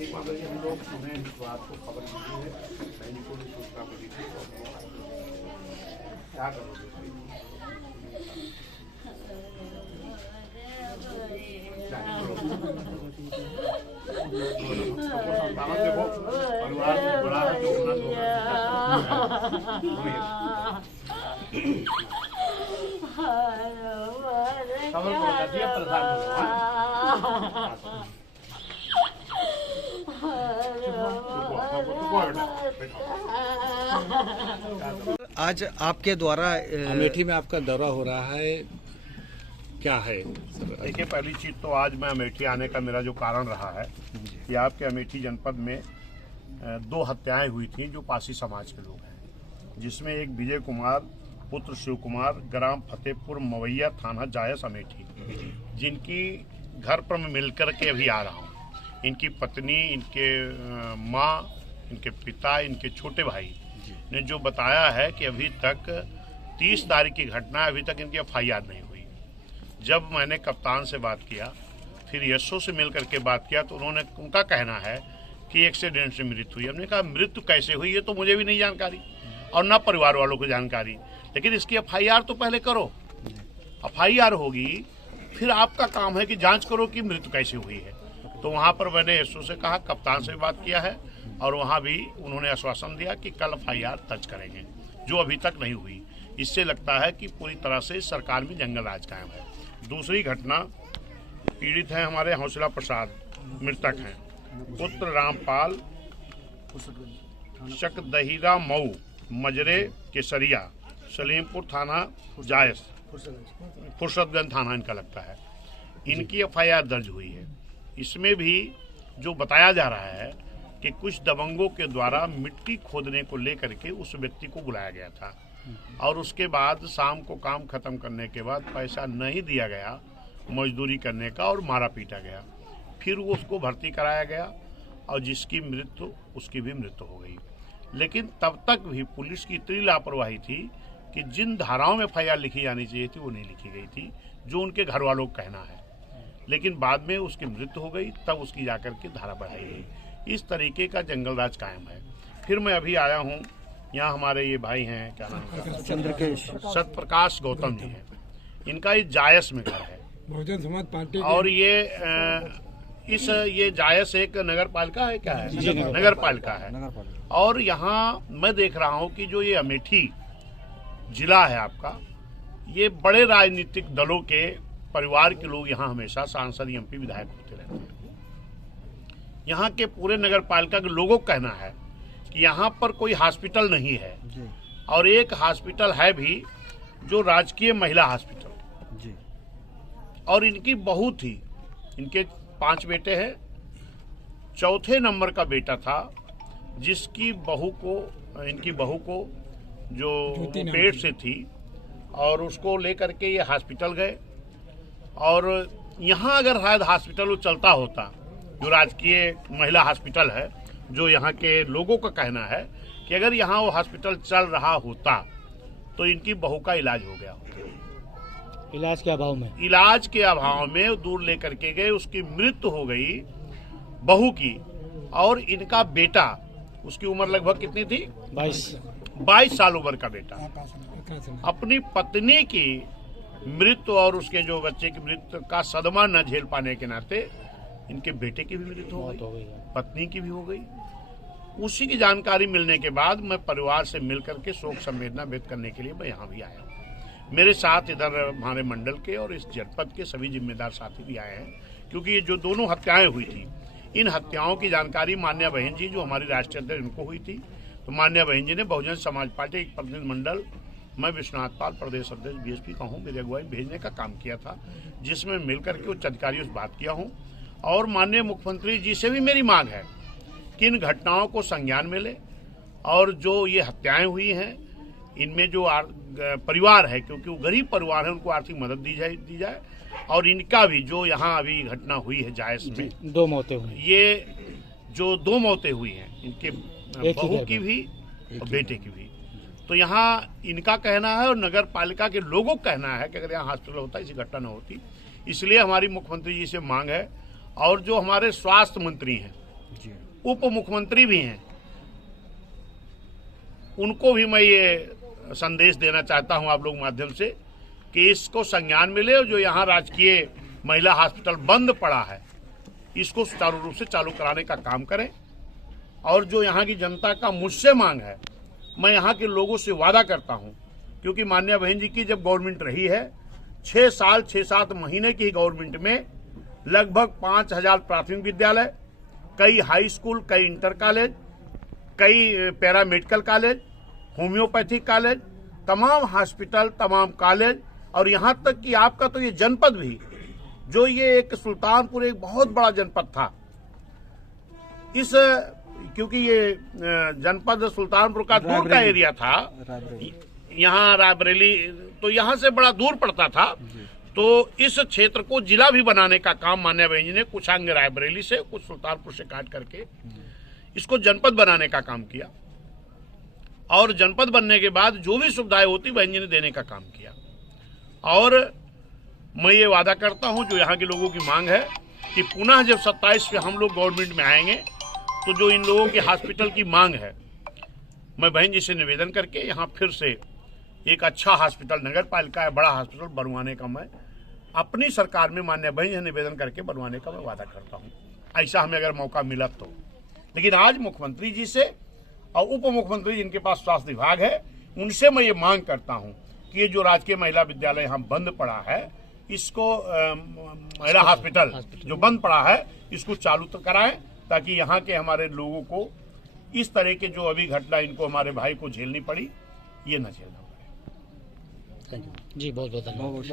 ठीक माता जी, हम लोग सुने इस बात को, खबर मिली है, सैनिकों ने सूचना मिली थी, तो हम लोग क्या करोगे? देखो परिवार को बड़ा है, जो होना खबर को बता दिया, परेशान आज आपके द्वारा अमेठी में आपका दौरा हो रहा है, क्या है? देखिए, पहली चीज तो आज मैं अमेठी आने का मेरा जो कारण रहा है कि आपके अमेठी जनपद में 2 हत्याएं हुई थी जो पासी समाज के लोग हैं, जिसमें एक विजय कुमार पुत्र शिव कुमार ग्राम फतेहपुर मवैया थाना जायस अमेठी, जिनकी घर पर मैं मिलकर के अभी आ रहा हूँ। इनकी पत्नी, इनके माँ, इनके पिता, इनके छोटे भाई ने जो बताया है कि अभी तक 30 तारीख की घटना, अभी तक इनकी FIR नहीं हुई। जब मैंने कप्तान से बात किया, फिर यशो से मिल करके बात किया, तो उनका कहना है कि एक्सीडेंट से मृत्यु हुई। हमने कहा मृत्यु कैसे हुई, ये तो मुझे भी नहीं जानकारी और ना परिवार वालों को जानकारी, लेकिन इसकी FIR तो पहले करो। FIR होगी, फिर आपका काम है कि जांच करो कि मृत्यु कैसे हुई है। तो वहाँ पर मैंने यशो से कहा, कप्तान से बात किया है, और वहाँ भी उन्होंने आश्वासन दिया कि कल FIR दर्ज करेंगे, जो अभी तक नहीं हुई। इससे लगता है कि पूरी तरह से सरकार में जंगल राज कायम है। दूसरी घटना, पीड़ित हैं हमारे हौसला प्रसाद, मृतक हैं, पुत्र रामपाल शकदहीरा मऊ मजरे केसरिया, सलीमपुर थाना जायस, फुर्सतगंज थाना इनका लगता है। इनकी FIR दर्ज हुई है। इसमें भी जो बताया जा रहा है कि कुछ दबंगों के द्वारा मिट्टी खोदने को लेकर के उस व्यक्ति को बुलाया गया था, और उसके बाद शाम को काम खत्म करने के बाद पैसा नहीं दिया गया मजदूरी करने का, और मारा पीटा गया। फिर वो उसको भर्ती कराया गया, और जिसकी मृत्यु, उसकी भी मृत्यु हो गई। लेकिन तब तक भी पुलिस की इतनी लापरवाही थी कि जिन धाराओं में FIR लिखी जानी चाहिए थी वो नहीं लिखी गई थी, जो उनके घर वालों का कहना है। लेकिन बाद में उसकी मृत्यु हो गई, तब उसकी जाकर के धारा बढ़ाई गई। इस तरीके का जंगल राज कायम है। फिर मैं अभी आया हूँ, यहाँ हमारे ये भाई हैं, क्या नाम है, चंद्रकेश सत्यप्रकाश गौतम जी हैं। इनका इस जायस में घर है, बहुजन समाज पार्टी, और ये जायस एक नगर पालिका है, क्या है, नगर पालिका है। और यहाँ मैं देख रहा हूँ कि जो ये अमेठी जिला है आपका, ये बड़े राजनीतिक दलों के परिवार के लोग यहाँ हमेशा सांसद, MP, विधायक होते रहते हैं। यहाँ के पूरे नगर पालिका के लोगों का कहना है कि यहाँ पर कोई हॉस्पिटल नहीं है, और एक हॉस्पिटल है भी जो राजकीय महिला हॉस्पिटल जी। और इनकी बहू थी, इनके 5 बेटे हैं, चौथे नंबर का बेटा था, जिसकी बहू को, इनकी बहू को जो पेट से थी, और उसको लेकर के ये हॉस्पिटल गए। और यहाँ अगर शायद हॉस्पिटल वो चलता होता, जो राजकीय महिला हॉस्पिटल है, जो यहाँ के लोगों का कहना है कि अगर यहाँ वो हॉस्पिटल चल रहा होता तो इनकी बहू का इलाज हो गया होता। इलाज के अभाव में दूर लेकर के गए, उसकी मृत्यु हो गई बहू की। और इनका बेटा, उसकी उम्र लगभग कितनी थी, 22 साल उम्र का बेटा, अपनी पत्नी की मृत्यु और उसके जो बच्चे की मृत्यु का सदमा न झेल पाने के नाते इनके बेटे की भी मृत्यु हो गई, पत्नी की भी हो गई। उसी की जानकारी मिलने के बाद मैं परिवार से मिलकर के शोक संवेदना व्यक्त करने के लिए मैं यहाँ भी आया हूँ। मेरे साथ इधर हमारे मंडल के और इस जनपद के सभी जिम्मेदार साथी भी आए हैं, क्योंकि ये जो दोनों हत्याएं हुई थी, इन हत्याओं की जानकारी मान्या बहन जी, जो हमारी राष्ट्रीय अध्यक्ष, इनको हुई थी। तो मान्या बहन जी ने बहुजन समाज पार्टी एक प्रतिनिधि मंडल, मैं विश्वनाथ पाल प्रदेश अध्यक्ष BSP का हूँ, मेरी अगुवाई भेजने का काम किया था, जिसमें मिलकर के उच्च अधिकारियों से बात किया हूँ। और माननीय मुख्यमंत्री जी से भी मेरी मांग है कि इन घटनाओं को संज्ञान में ले, और जो ये हत्याएं हुई हैं इनमें जो परिवार है, क्योंकि वो गरीब परिवार है, उनको आर्थिक मदद दी जाए। और इनका भी जो यहाँ अभी घटना हुई है जायस में, 2 मौतें हुई, ये जो 2 मौतें हुई हैं, इनके बहू की भी और बेटे की भी, तो यहाँ इनका कहना है और नगर पालिका के लोगों का कहना है कि अगर यहाँ हॉस्पिटल होता ऐसी घटना न होती। इसलिए हमारी मुख्यमंत्री जी से मांग है, और जो हमारे स्वास्थ्य मंत्री हैं उप मुख्यमंत्री भी हैं, उनको भी मैं ये संदेश देना चाहता हूं आप लोग माध्यम से कि इसको संज्ञान मिले और जो यहाँ राजकीय महिला हॉस्पिटल बंद पड़ा है इसको सुचारू रूप से चालू कराने का काम करें। और जो यहाँ की जनता का मुझसे मांग है, मैं यहाँ के लोगों से वादा करता हूँ, क्योंकि माननीय बहन जी की जब गवर्नमेंट रही है 6 साल 6-7 महीने की गवर्नमेंट में लगभग 5000 प्राथमिक विद्यालय, कई हाई स्कूल, कई इंटर कॉलेज, कई पैरामेडिकल कॉलेज, होम्योपैथिक कॉलेज, तमाम हॉस्पिटल, तमाम कॉलेज और यहाँ तक कि आपका तो ये जनपद भी, जो ये एक सुल्तानपुर एक बहुत बड़ा जनपद था, इस क्योंकि ये जनपद सुल्तानपुर का दूर का एरिया था, यहाँ रायबरेली तो यहाँ से बड़ा दूर पड़ता था, तो इस क्षेत्र को जिला भी बनाने का काम माननीय बहन जी ने कुछ अंग रायबरेली से, कुछ सुल्तानपुर से काट करके इसको जनपद बनाने का काम किया। और जनपद बनने के बाद जो भी सुविधाएं होती बहन जी ने देने का काम किया। और मैं ये वादा करता हूं, जो यहाँ के लोगों की मांग है कि पुनः जब 27 पे हम लोग गवर्नमेंट में आएंगे तो जो इन लोगों के हॉस्पिटल की मांग है, मैं बहन जी से निवेदन करके यहाँ फिर से एक अच्छा हॉस्पिटल, नगर पालिका है, बड़ा हॉस्पिटल बनवाने का मैं अपनी सरकार में माननीय बहन जी निवेदन करके बनवाने का मैं वादा करता हूँ, ऐसा हमें अगर मौका मिला तो। लेकिन आज मुख्यमंत्री जी से और उप मुख्यमंत्री जिनके पास स्वास्थ्य विभाग है, उनसे मैं ये मांग करता हूँ कि ये जो राजकीय महिला विद्यालय यहाँ बंद पड़ा है, इसको महिला हॉस्पिटल जो बंद पड़ा है इसको चालू तो कराएं, ताकि यहाँ के हमारे लोगों को इस तरह के जो अभी घटना इनको हमारे भाई को झेलनी पड़ी, ये न झेलना पड़े। जी बहुत बहुत धन्यवाद।